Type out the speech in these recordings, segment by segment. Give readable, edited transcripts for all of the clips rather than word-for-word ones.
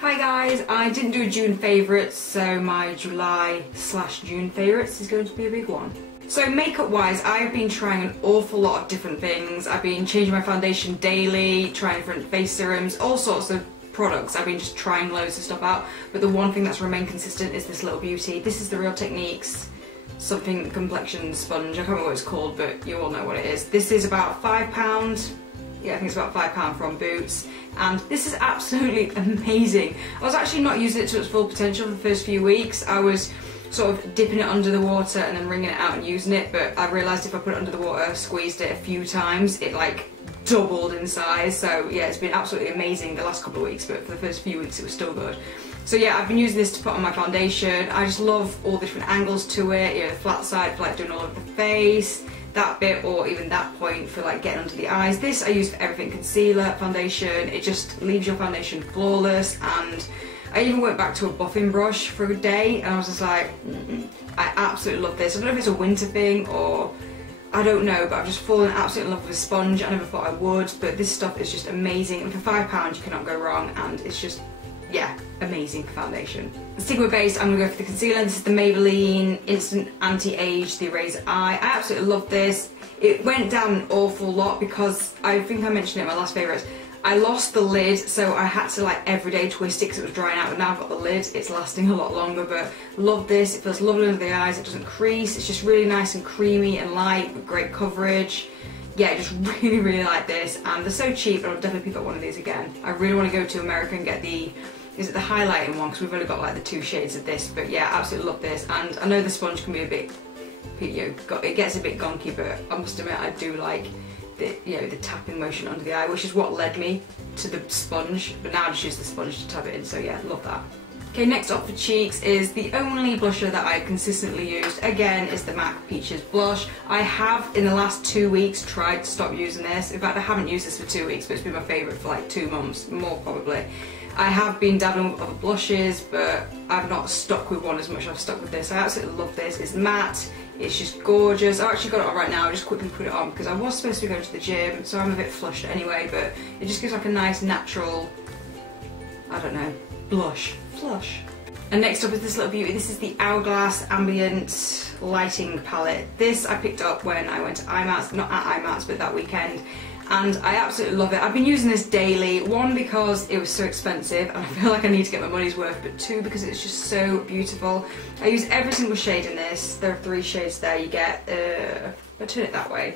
Hi guys, I didn't do a June favourites, so my July/June favourites is going to be a big one. So makeup wise, I've been trying an awful lot of different things. I've been changing my foundation daily, trying different face serums, all sorts of products. I've been just trying loads of stuff out, but the one thing that's remained consistent is this LauraLovesBeauty. This is the Real Techniques something complexion sponge. I can't remember what it's called, but you all know what it is. This is about £5. Yeah, I think it's about £5 from Boots, and this is absolutely amazing. I was actually not using it to its full potential for the first few weeks. I was sort of dipping it under the water and then wringing it out and using it, but I realised if I put it under the water, squeezed it a few times, it like doubled in size. So yeah, it's been absolutely amazing the last couple of weeks, but for the first few weeks it was still good. So yeah, I've been using this to put on my foundation. I just love all the different angles to it, you know, the flat side for like doing all over the face, that bit, or even that point for like getting under the eyes. This I use for everything: concealer, foundation. It just leaves your foundation flawless. And I even went back to a buffing brush for a day, and I was just like, I absolutely love this. I don't know if it's a winter thing or I don't know, but I've just fallen absolutely in love with a sponge. I never thought I would, but this stuff is just amazing, and for £5 you cannot go wrong, and it's just, yeah, amazing for foundation. Sticking with base, I'm going to go for the concealer. This is the Maybelline Instant Anti-Age, the Eraser Eye. I absolutely love this. It went down an awful lot because I think I mentioned it in my last favourites. I lost the lid, so I had to like every day twist it because it was drying out, but now I've got the lid. It's lasting a lot longer, but love this. It feels lovely under the eyes. It doesn't crease. It's just really nice and creamy and light with great coverage. Yeah, I just really like this, and they're so cheap, and I'll definitely pick up one of these again. I really want to go to America and get the, is it the highlighting one, because we've only got like the 2 shades of this, but yeah, absolutely love this. And I know the sponge can be a bit, you know, it gets a bit gonky, but I must admit I do like the, you know, the tapping motion under the eye, which is what led me to the sponge, but now I just use the sponge to tap it in, so yeah, love that. Okay, next up for cheeks is the only blusher that I consistently used. Again, is the MAC Peaches blush. I have, in the last 2 weeks, tried to stop using this. In fact, I haven't used this for 2 weeks, but it's been my favourite for like 2 months, more probably. I have been dabbling with other blushes, but I've not stuck with one as much as I've stuck with this. I absolutely love this. It's matte, it's just gorgeous. I've actually got it on right now. I just quickly put it on because I was supposed to be going to the gym, so I'm a bit flushed anyway, but it just gives like a nice natural, I don't know, blush. And next up is this little beauty. This is the Hourglass Ambient Lighting Palette. This I picked up when I went to IMATS, not at IMATS, but that weekend, and I absolutely love it. I've been using this daily, one because it was so expensive and I feel like I need to get my money's worth, but two because it's just so beautiful. I use every single shade in this. There are 3 shades there. You get, if I turn it that way,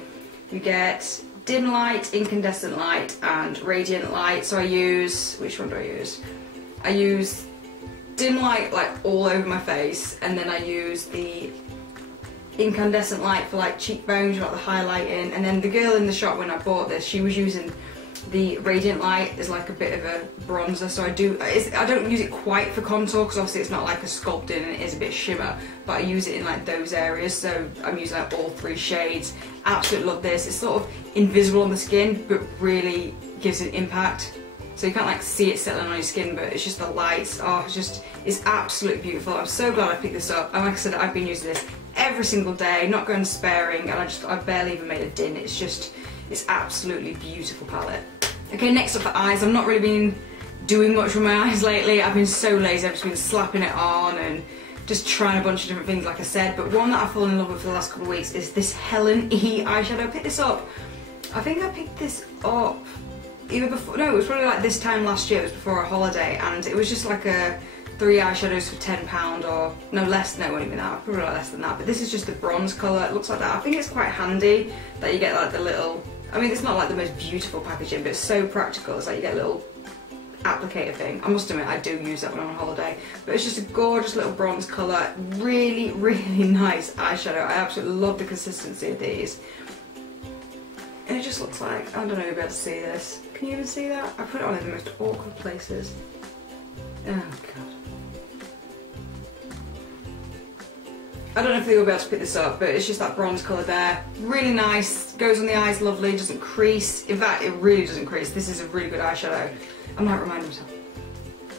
you get dim light, incandescent light, and radiant light. So I use, which one do I use? I use dim light like all over my face, and then I use the incandescent light for like cheekbones, like the highlighting. And then the girl in the shop when I bought this, she was using the radiant light as like a bit of a bronzer, so I don't use it quite for contour because obviously it's not like a sculpting and it is a bit shimmer, but I use it in like those areas, so I'm using like all 3 shades. Absolutely love this. It's sort of invisible on the skin but really gives an impact. So you can't like see it settling on your skin, but it's just the lights. Oh, it's absolutely beautiful. I'm so glad I picked this up. And like I said, I've been using this every single day, not going sparing, and I barely even made a dint. It's absolutely beautiful palette. Okay, next up for eyes. I've not really been doing much with my eyes lately. I've been so lazy. I've just been slapping it on and just trying a bunch of different things, like I said. But one that I've fallen in love with for the last couple of weeks is this Helen E eyeshadow. I picked this up. I think I picked this up either before, no, it was probably like this time last year. It was before a holiday, and it was just like a 3 eyeshadows for £10, or no less, no, it wasn't even that, probably like less than that, but this is just the bronze colour. It looks like that. I think it's quite handy that you get like the little, I mean, it's not like the most beautiful packaging, but it's so practical. It's like you get a little applicator thing. I must admit I do use that when I'm on holiday, but it's just a gorgeous little bronze colour. Really nice eyeshadow. I absolutely love the consistency of these. And it just looks like, I don't know if you'll be able to see this. Can you even see that? I put it on in the most awkward places. Oh god. I don't know if you'll be able to pick this up, but it's just that bronze colour there. Really nice, goes on the eyes lovely, doesn't crease. In fact, it really doesn't crease. This is a really good eyeshadow. I might remind myself.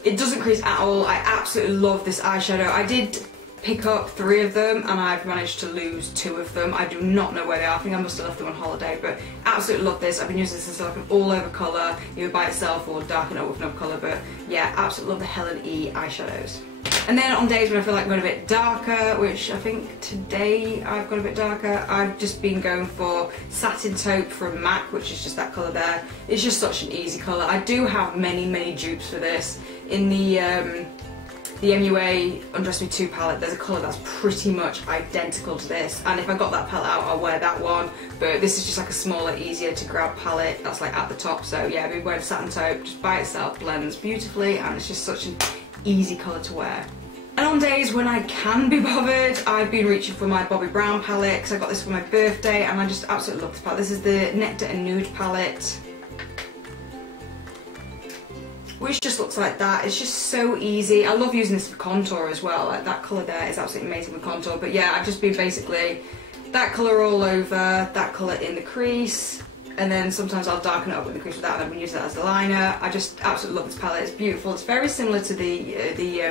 It doesn't crease at all. I absolutely love this eyeshadow. I did pick up 3 of them and I've managed to lose 2 of them. I do not know where they are. I think I must have left them on holiday, but absolutely love this. I've been using this as like an all over colour, either by itself or darken up with another colour, but yeah, absolutely love the Helen E eyeshadows. And then on days when I feel like I'm going a bit darker, which I think today I've got a bit darker, I've just been going for Satin Taupe from MAC, which is just that colour there. It's just such an easy colour. I do have many dupes for this. In the MUA Undress Me 2 palette, there's a colour that's pretty much identical to this, and if I got that palette out, I'll wear that one, but this is just like a smaller, easier to grab palette that's like at the top, so yeah, I've been wearing Satin Taupe, just by itself blends beautifully, and it's just such an easy colour to wear. And on days when I can be bothered, I've been reaching for my Bobbi Brown palette, because I got this for my birthday, and I just absolutely love this palette. This is the Nectar and Nude palette, which just looks like that. It's just so easy. I love using this for contour as well. Like that colour there is absolutely amazing with contour. But yeah, I've just been basically that colour all over, that colour in the crease, and then sometimes I'll darken it up with the crease with that, and I've been using that as a liner. I just absolutely love this palette. It's beautiful. It's very similar to the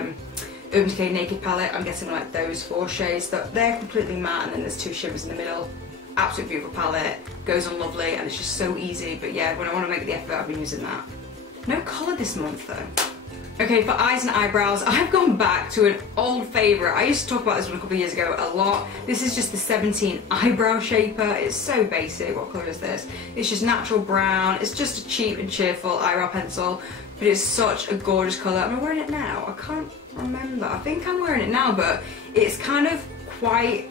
Urban Decay Naked palette. I'm guessing like those 4 shades. They're completely matte, and then there's 2 shimmers in the middle. Absolutely beautiful palette. Goes on lovely, and it's just so easy. But yeah, when I want to make the effort, I've been using that. No colour this month though. Okay, for eyes and eyebrows, I've gone back to an old favourite. I used to talk about this one a couple of years ago a lot. This is just the 17 Eyebrow Shaper. It's so basic. What colour is this? It's just natural brown. It's just a cheap and cheerful eyebrow pencil, but it's such a gorgeous colour. Am I wearing it now? I can't remember. I think I'm wearing it now, but it's kind of quite,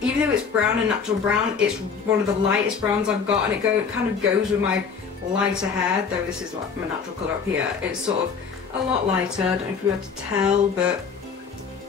even though it's brown and natural brown, it's one of the lightest browns I've got, and it kind of goes with my lighter hair, though this is like my natural colour up here. It's sort of a lot lighter, I don't know if you had to tell, but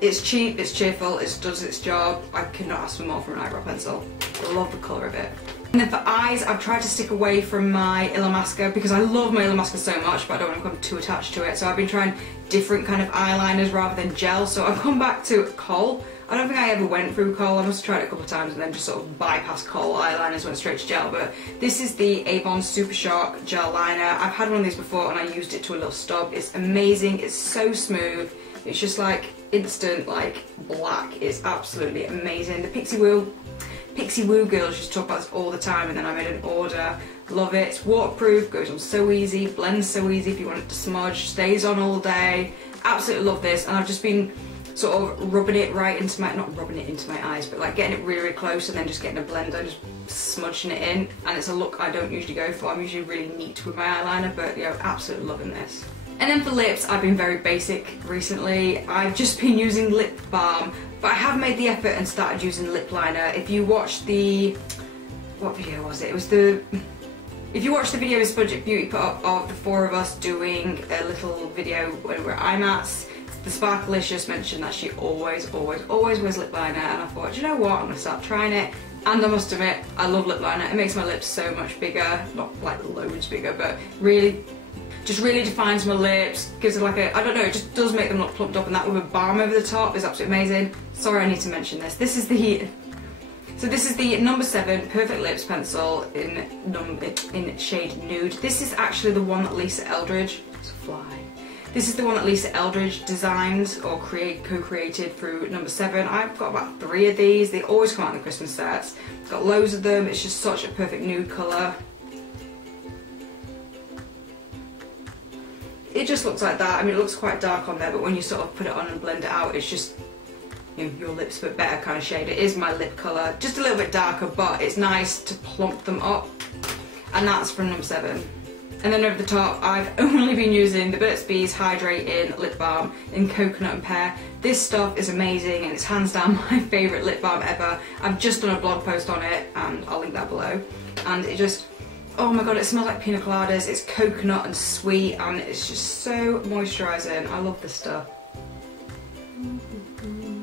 it's cheap, it's cheerful, it does its job. I cannot ask for more from an eyebrow pencil. I love the colour of it. And then for eyes, I've tried to stick away from my Illamasqua because I love my Illamasqua so much, but I don't want to become too attached to it. So I've been trying different kind of eyeliners rather than gel. So I've gone back to Kohl. I don't think I ever went through Kohl. I must have tried it a couple of times and then just sort of bypassed Kohl eyeliners, went straight to gel. But this is the Avon Super Shock Gel Liner. I've had one of these before and I used it to a little stub. It's amazing. It's so smooth. It's just like instant like black. It's absolutely amazing. The Pixie Woo girls just talk about this all the time, and then I made an order. Love it. It's waterproof, goes on so easy, blends so easy if you want it to smudge, stays on all day. Absolutely love this, and I've just been sort of rubbing it right into my, not rubbing it into my eyes, but like getting it really close and then just getting a blender, just smudging it in, and it's a look I don't usually go for. I'm usually really neat with my eyeliner, but yeah, absolutely loving this. And then for lips, I've been very basic recently. I've just been using lip balm, but I have made the effort and started using lip liner. If you watch the, what video was it? It was the, if you watch the video Miss Budget Beauty put up of the 4 of us doing a little video when we're at IMATS, the Sparklicious mentioned that she always wears lip liner, and I thought, you know what, I'm gonna start trying it. And I must admit, I love lip liner. It makes my lips so much bigger, not like loads bigger, but really, just really defines my lips, gives it like a, I don't know, it just does make them look plumped up, and that with a balm over the top is absolutely amazing. Sorry, I need to mention this. This is the, so this is the number 7 Perfect Lips pencil in shade Nude. This is actually the one that Lisa Eldridge, it's a fly. This is the one that Lisa Eldridge designed or co-created through number 7. I've got about 3 of these. They always come out in the Christmas sets. Got loads of them. It's just such a perfect nude colour. It just looks like that. I mean, it looks quite dark on there, but when you sort of put it on and blend it out, it's just, you know, your lips but better kind of shade. It is my lip colour, just a little bit darker, but it's nice to plump them up. And that's from number 7. And then over the top, I've only been using the Burt's Bees Hydrating Lip Balm in Coconut and Pear. This stuff is amazing, and it's hands down my favourite lip balm ever. I've just done a blog post on it, and I'll link that below. And it just, oh my god, it smells like pina coladas. It's coconut and sweet, and it's just so moisturising. I love this stuff. And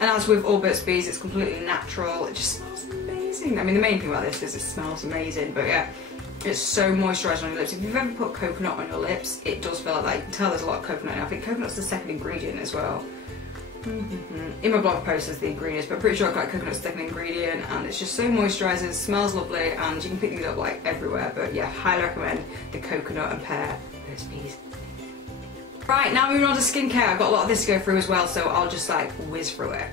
as with all Burt's Bees, it's completely natural. It just smells amazing. I mean, the main thing about this is it smells amazing, but yeah. It's so moisturising on your lips. If you've ever put coconut on your lips, it does feel like that. You can tell there's a lot of coconut in it. I think coconut's the second ingredient as well. In my blog post there's the ingredients, but I'm pretty sure I've got coconut's the second ingredient, and it's just so moisturising, smells lovely, and you can pick these up like everywhere. But yeah, highly recommend the Coconut and Pear Burt's Bees. Right, now moving on to skincare. I've got a lot of this to go through as well, so I'll just like whiz through it.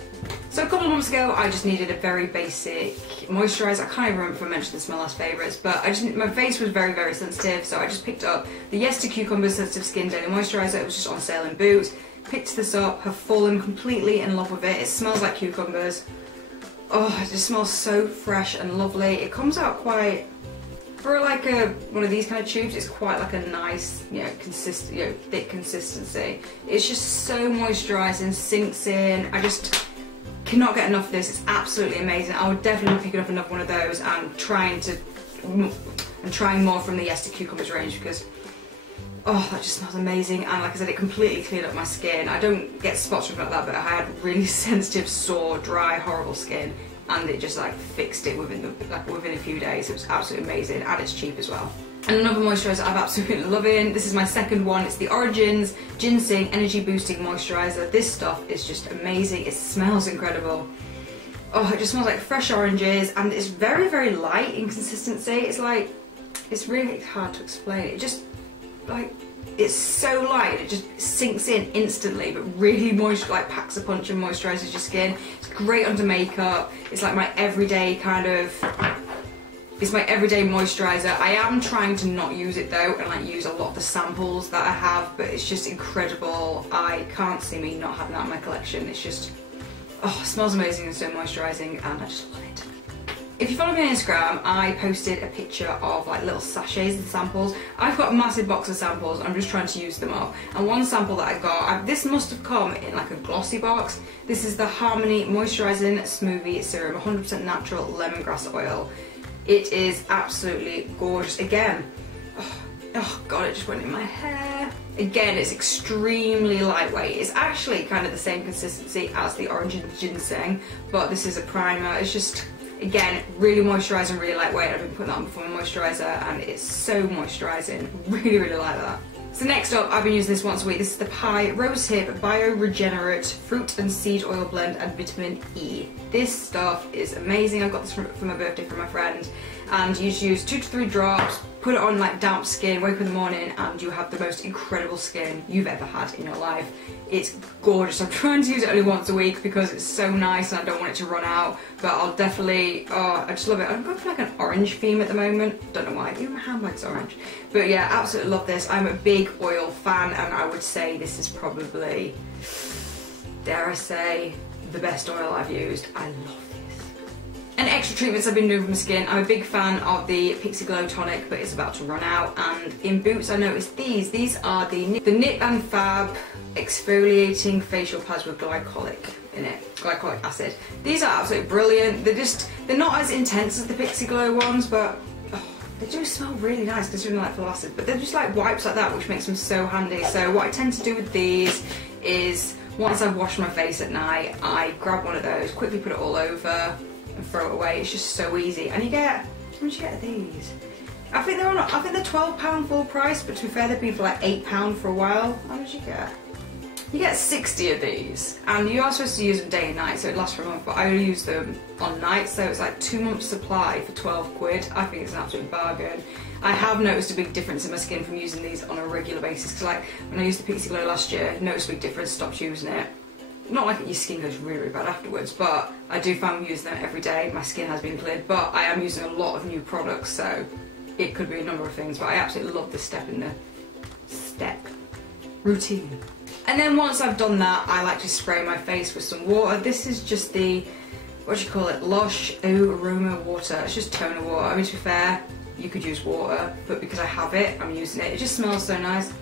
So a couple of months ago, I just needed a very basic moisturiser. I can't even remember if I mentioned this in my last favourites, but my face was very, very sensitive, so I just picked up the Yes to Cucumber Sensitive Skin Daily Moisturiser. It was just on sale in Boots. Picked this up, have fallen completely in love with it. It smells like cucumbers. Oh, it just smells so fresh and lovely. It comes out quite, for like one of these kind of tubes, it's quite like a nice, thick consistency. It's just so moisturising, sinks in. I just cannot get enough of this. It's absolutely amazing. I would definitely be picking up another one of those and trying more from the Yes to Cucumbers range, because oh, that just smells amazing. And like I said, it completely cleared up my skin. I don't get spots from like that, but I had really sensitive, sore, dry, horrible skin, and it just like fixed it within a few days. It was absolutely amazing, and it's cheap as well. And another moisturiser I'm absolutely loving, this is my second one, it's the Origins Ginseng Energy Boosting Moisturiser. This stuff is just amazing, it smells incredible. Oh, it just smells like fresh oranges, and it's very, very light in consistency. It's really hard to explain. It just, like, it's so light, it just sinks in instantly, but really packs a punch and moisturises your skin. It's great under makeup. It's like my everyday it's my everyday moisturiser. I am trying to not use it though, and like use a lot of the samples that I have, but it's just incredible. I can't see me not having that in my collection. It's just, oh, it smells amazing and so moisturising, and I just love it. If you follow me on Instagram, I posted a picture of like little sachets and samples. I've got a massive box of samples, I'm just trying to use them up. And one sample that I got, this must have come in like a glossy box. This is the Harmony Moisturising Smoothie Serum, 100% natural lemongrass oil. It is absolutely gorgeous. Again, oh god, it just went in my hair. Again, it's extremely lightweight. It's actually kind of the same consistency as the Orange Ginseng, but this is a primer. It's just, again, really moisturising, really lightweight. I've been putting that on before my moisturiser, and it's so moisturising. Really, really like that. So next up, I've been using this once a week. This is the Pi Rose Hip Bio-Regenerate Fruit and Seed Oil Blend and Vitamin E. This stuff is amazing. I got this for my birthday from my friend, and you just use 2 to 3 drops, put it on like damp skin, wake up in the morning, and you have the most incredible skin you've ever had in your life. It's gorgeous. I'm trying to use it only once a week because it's so nice and I don't want it to run out, but I'll definitely, oh, I just love it. I'm going for like an orange theme at the moment. Don't know why, even my handbag's orange. But yeah, absolutely love this. I'm a big oil fan, and I would say this is probably, dare I say, the best oil I've used. I love this. And extra treatments I've been doing for my skin. I'm a big fan of the Pixie Glow Tonic, but it's about to run out. And in Boots I noticed these. These are the Nip and Fab Exfoliating Facial Pads with glycolic in it, glycolic acid. These are absolutely brilliant. They're not as intense as the Pixie Glow ones, but oh, they do smell really nice considering like full acid. But they're just like wipes like that, which makes them so handy. So what I tend to do with these is, once I've washed my face at night, I grab one of those, quickly put it all over, and throw it away. It's just so easy. And you get, how much you get these? I think they're £12 full price, but to be fair, they've been for like £8 for a while. How much you get? You get 60 of these, and you are supposed to use them day and night, so it lasts for a month, but I only use them on night, so it's like 2 months supply for 12 quid. I think it's an absolute bargain. I have noticed a big difference in my skin from using these on a regular basis, because like when I used the Pixie Glow last year, noticed a big difference, stopped using it. Not like your skin goes really, really bad afterwards, but I do find using them every day, my skin has been cleared, but I am using a lot of new products, so it could be a number of things, but I absolutely love this step in the routine. And then once I've done that, I like to spray my face with some water. This is just the, Lush Aroma Water. It's just toner water. I mean, to be fair, you could use water, but because I have it, I'm using it. It just smells so nice.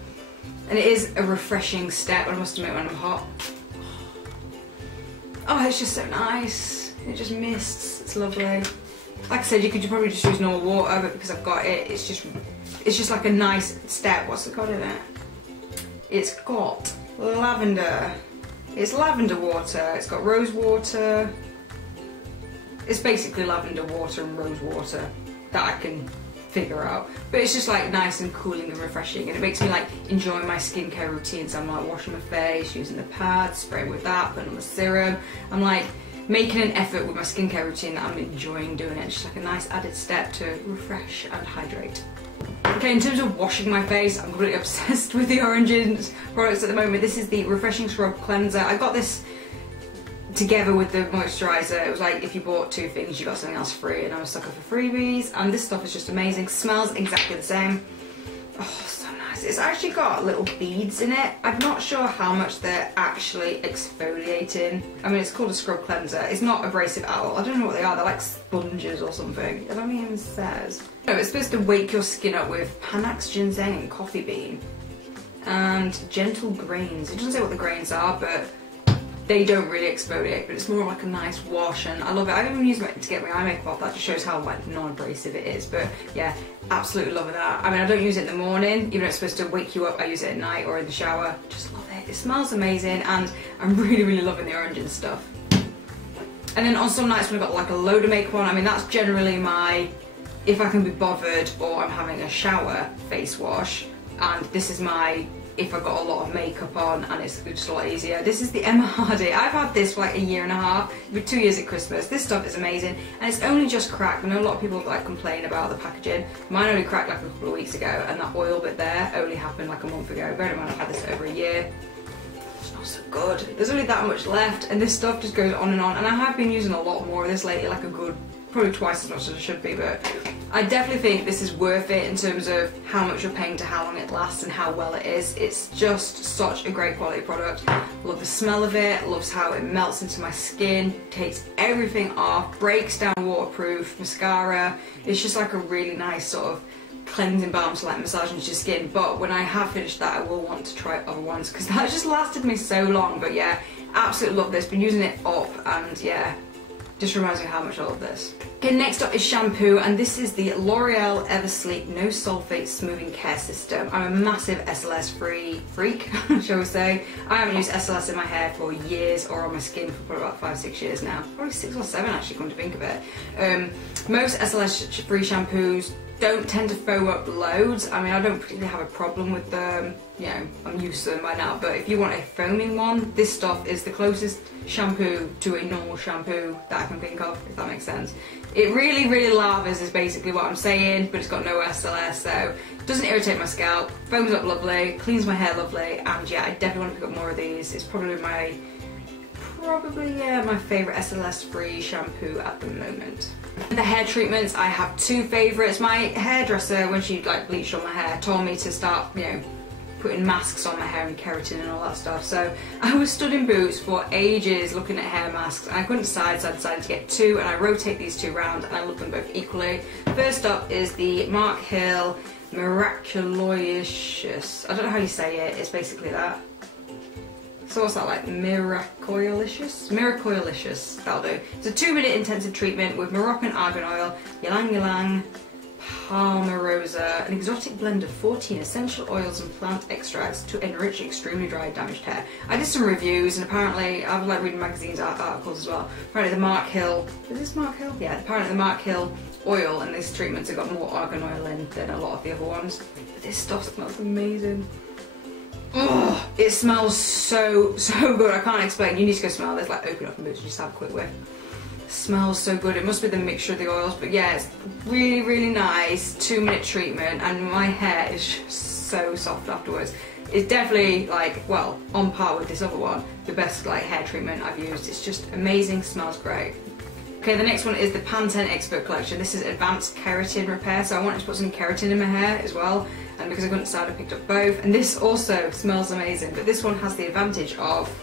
And it is a refreshing step, I must admit, when I'm hot. Oh, it's just so nice. It just mists. It's lovely. Like I said, you could probably just use normal water, but because I've got it, it's just like a nice step. What's it got in it? It's got lavender. It's lavender water. It's got rose water. It's basically lavender water and rose water that I can figure out. But it's just like nice and cooling and refreshing, and it makes me like enjoy my skincare routine. So I'm like washing my face, using the pads, spraying with that, putting on the serum. I'm like making an effort with my skincare routine that I'm enjoying doing it. It's just like a nice added step to refresh and hydrate. Okay, in terms of washing my face, I'm completely obsessed with the Origins products at the moment. This is the Refreshing Scrub Cleanser. I got this together with the moisturiser. It was like if you bought 2 things you got something else free, and I was sucker for freebies, and this stuff is just amazing. Smells exactly the same. Oh, so nice. It's actually got little beads in it. I'm not sure how much they're actually exfoliating. I mean, it's called a scrub cleanser. It's not abrasive at all. I don't know what they are. They're like sponges or something. It only even says. No, it's supposed to wake your skin up with Panax, ginseng and coffee bean and gentle grains. It doesn't say what the grains are, but they don't really exfoliate, but it's more like a nice wash, and I love it. I don't even use it to get my eye makeup off. That just shows how like non-abrasive it is. But yeah, absolutely love that. I mean, I don't use it in the morning, even though it's supposed to wake you up. I use it at night or in the shower. Just love it. It smells amazing, and I'm really loving the Origins stuff. And then on some nights when I've got like a load of makeup on, I mean, that's generally my, if I can be bothered or I'm having a shower face wash, and this is my, if I've got a lot of makeup on and it's just a lot easier. This is the Emma Hardy. I've had this for like 1.5 years, with 2 years at Christmas. This stuff is amazing, and it's only just cracked. I know a lot of people like complain about the packaging. Mine only cracked like a couple of weeks ago, and that oil bit there only happened like a month ago. Bear in mind I've had this over 1 year. It's not so good. There's only that much left, and this stuff just goes on, and I have been using a lot more of this lately, like a good, probably twice as much as it should be, but I definitely think this is worth it in terms of how much you're paying to how long it lasts and how well it is. It's just such a great quality product. Love the smell of it, loves how it melts into my skin, takes everything off, breaks down waterproof mascara. It's just like a really nice sort of cleansing balm to like massage into your skin. But when I have finished that, I will want to try other ones because that just lasted me so long. But yeah, absolutely love this. Been using it up, and yeah, just reminds me how much I love this. Okay, next up is shampoo, and this is the L'Oreal Eversleep No Sulfate Smoothing Care System. I'm a massive SLS free freak, shall we say. I haven't used SLS in my hair for years, or on my skin for probably about 5-6 years now. Probably 6 or 7 actually, come to think of it. Most SLS free shampoos don't tend to foam up loads. I mean, I don't particularly have a problem with them, you know, I'm used to them by now, but if you want a foaming one, this stuff is the closest shampoo to a normal shampoo that I can think of, if that makes sense. It really lavers is basically what I'm saying, but it's got no SLS, so it doesn't irritate my scalp, foams up lovely, cleans my hair lovely, and yeah, I definitely want to pick up more of these. It's probably my favourite SLS free shampoo at the moment. The hair treatments, I have 2 favourites. My hairdresser, when she like bleached all my hair, told me to start, you know, putting masks on my hair and keratin and all that stuff. So I was stood in Boots for ages looking at hair masks, and I couldn't decide, so I decided to get 2, and I rotate these 2 round, and I love them both equally. First up is the Mark Hill Miraculous. I don't know how you say it. It's basically that. So what's that, like Miraculous? Miraculous, that'll do. It's a 2-minute intensive treatment with Moroccan argan oil, ylang ylang, palmarosa, an exotic blend of 14 essential oils and plant extracts to enrich extremely dry, damaged hair. I did some reviews, and apparently, I was like reading magazines, articles as well. Apparently the Mark Hill, is this Mark Hill? Yeah, apparently the Mark Hill oil and these treatments have got more argan oil in than a lot of the other ones. But this stuff smells amazing. Oh, it smells so good. I can't explain. You need to go smell this. Like, open up a bit and just have a quick whiff. It smells so good. It must be the mixture of the oils, but yeah, it's really nice 2-minute treatment, and my hair is just so soft afterwards. It's definitely like, well, on par with this other one, the best like hair treatment I've used. It's just amazing. Smells great. Okay, the next one is the Pantene Expert Collection. This is Advanced Keratin Repair, so I wanted to put some keratin in my hair as well, and because I couldn't decide, I picked up both. And this also smells amazing, but this one has the advantage of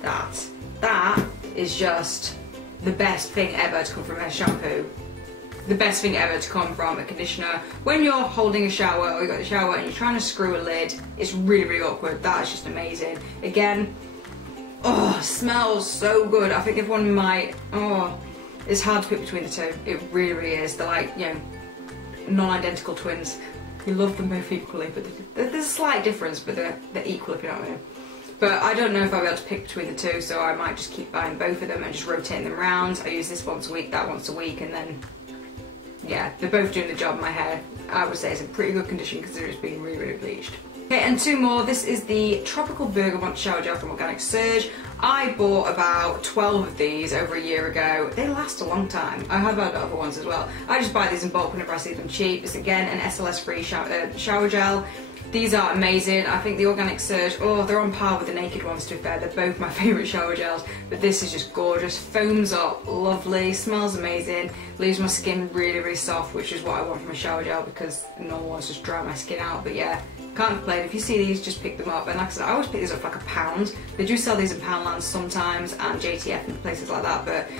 that. That is just the best thing ever to come from a shampoo. The best thing ever to come from a conditioner. When you're holding a shower, or you've got the shower and you're trying to screw a lid, it's really awkward. That is just amazing. Again, oh, smells so good. I think everyone might, it's hard to pick between the 2. It really is. They're like, you know, non-identical twins. You love them both equally, but there's a slight difference, but they're equal, if you know what I mean. But I don't know if I'll be able to pick between the 2, so I might just keep buying both of them and just rotating them around. I use this once a week, that once a week, and then, yeah, they're both doing the job in my hair. I would say it's in pretty good condition considering it's being really bleached. Okay, and 2 more. This is the Tropical Bergamot Shower Gel from Organic Surge. I bought about 12 of these over a year ago. They last a long time. I have had other ones as well. I just buy these in bulk whenever I see them cheap. It's again an SLS free shower gel. These are amazing. I think the Organic Surge, oh, they're on par with the Naked ones to be fair. They're both my favourite shower gels, but this is just gorgeous. Foams up, lovely, smells amazing, leaves my skin really, really soft, which is what I want from a shower gel because normal ones just dry my skin out. But yeah, can't complain. If you see these, just pick them up. And like I said, I always pick these up for like £1. They do sell these in Poundland sometimes and JTF and places like that, but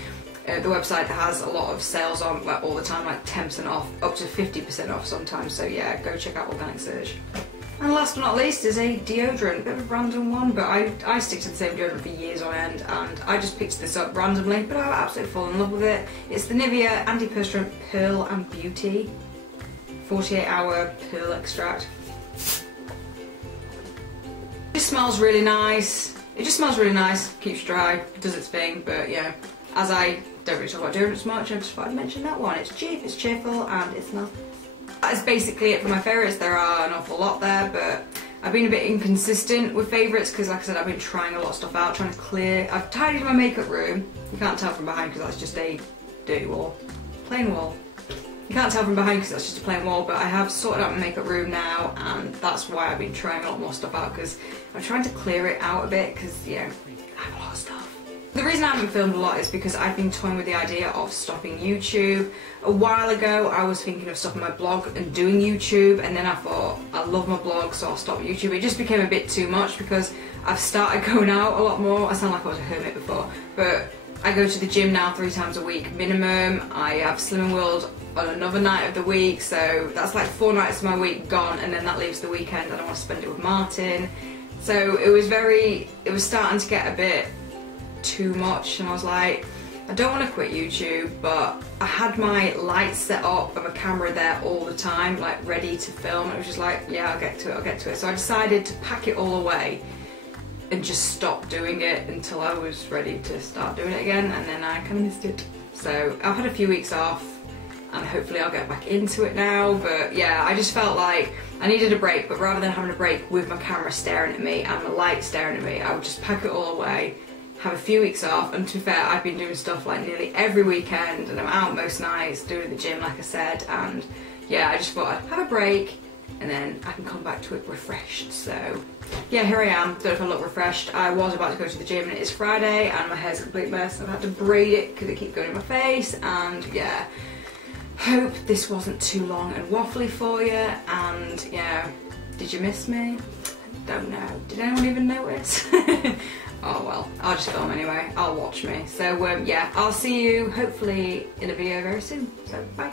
the website has a lot of sales on like all the time, like 10% off, up to 50% off sometimes. So yeah, go check out Organic Surge. And last but not least is a deodorant, a bit of a random one, but I stick to the same deodorant for years on end, and I just picked this up randomly, but I absolutely fall in love with it. It's the Nivea Antiperspirant Pearl and Beauty 48-hour pearl extract. It just smells really nice. It just smells really nice, keeps you dry, does its thing, but yeah, as I don't really talk about deodorants much, I just thought I'd mention that one. It's cheap, it's cheerful, and it smells. That is basically it for my favourites. There are an awful lot there, but I've been a bit inconsistent with favourites because, like I said, I've been trying a lot of stuff out, trying to clear. I've tidied my makeup room. You can't tell from behind because that's just a dirty wall. Plain wall. You can't tell from behind because that's just a plain wall, but I have sorted out my makeup room now, and that's why I've been trying a lot more stuff out because I'm trying to clear it out a bit because, you know, I have a lot of stuff. The reason I haven't filmed a lot is because I've been toying with the idea of stopping YouTube. A while ago I was thinking of stopping my blog and doing YouTube, and then I thought I love my blog so I'll stop YouTube. It just became a bit too much because I've started going out a lot more. I sound like I was a hermit before, but I go to the gym now 3 times a week minimum. I have Slimming World on another night of the week, so that's like 4 nights of my week gone, and then that leaves the weekend and I want to spend it with Martin. So it was starting to get a bit too much, and I was like, I don't want to quit YouTube, but I had my lights set up and my camera there all the time, like ready to film, and it was just like, yeah, I'll get to it. So I decided to pack it all away and just stop doing it until I was ready to start doing it again, and then I kind of missed it. So I've had a few weeks off and hopefully I'll get back into it now, but yeah, I just felt like I needed a break, but rather than having a break with my camera staring at me and the light staring at me, I would just pack it all away, have a few weeks off. And to be fair, I've been doing stuff like nearly every weekend, and I'm out most nights doing the gym like I said, and yeah, I just thought I'd have a break and then I can come back to it refreshed. So yeah, here I am. Don't know if I look refreshed. I was about to go to the gym and it is Friday and my hair's a complete mess. I've had to braid it because it keeps going in my face, and yeah, hope this wasn't too long and waffly for you. And yeah, did you miss me? I don't know. Did anyone even notice? Oh well, I'll just film anyway. I'll watch me. So yeah, I'll see you hopefully in a video very soon. So bye.